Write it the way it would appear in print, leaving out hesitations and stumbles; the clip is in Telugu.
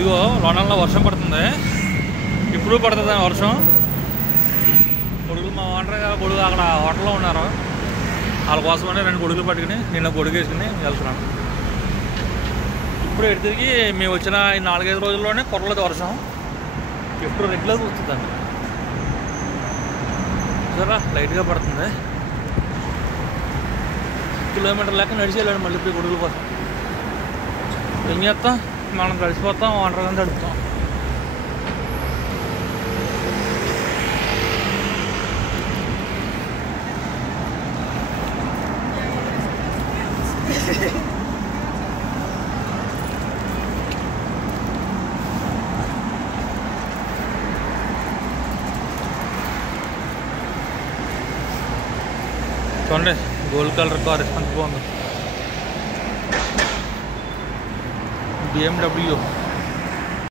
ఇదిగో లోనల్లో వర్షం పడుతుంది, ఇప్పుడు పడుతుంది వర్షం. గొడుగులు మా ఓనర్ గారు గొడుగు అక్కడ హోటల్లో ఉన్నారు, వాళ్ళ కోసమని 2 గొడుగులు పట్టుకుని నిన్న గొడుగు వేసుకుని వెళ్తున్నాను. ఇప్పుడు ఎటు తిరిగి మేము వచ్చిన ఈ 4-5 రోజుల్లోనే కురలేదు వర్షం, ఎప్పుడు రెగ్యులర్గా వస్తుందండి. సరే లైట్గా పడుతుంది, కిలోమీటర్ లెక్క నడిచి వెళ్ళాడు మళ్ళీ ఇప్పుడు గొడుగుల కోసం. ఏం చేస్తాం, మనం గడిచిపోతాం, ఒంటరిగా గడుపుతాం. చూడండి గోల్డ్ కలర్ కార్ ఎంత బాగుంది, BMW.